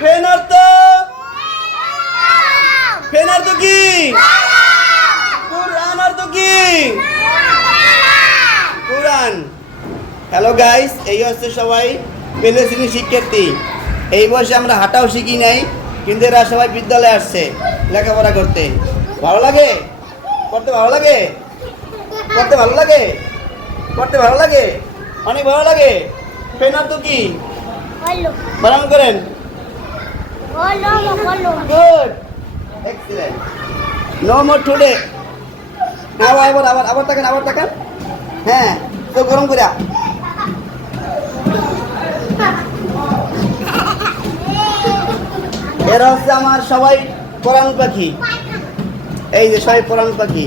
ফেন অর্থ কি? কুরআন অর্থ কি? কুরআন। হ্যালো গাইস, এই হচ্ছে সবাই পেলে শ্রেণীর শিক্ষার্থী। এই বয়সে আমরা হাঁটাও শিখি নাই, কিন্তু এরা সবাই বিদ্যালয়ে আসছে লেখাপড়া করতে। ভালো লাগে? করতে ভালো লাগে? করতে ভালো লাগে? করতে ভালো লাগে? অনেক ভালো লাগে। ফেন অর্থ কি? বানান করেন। Good, excellent. No more today. আবার তাকান। হ্যাঁ, তো গরম করে। এরা হচ্ছে আমার সবাই পরাণ পাখি। এই যে সবাই পরাণ পাখি।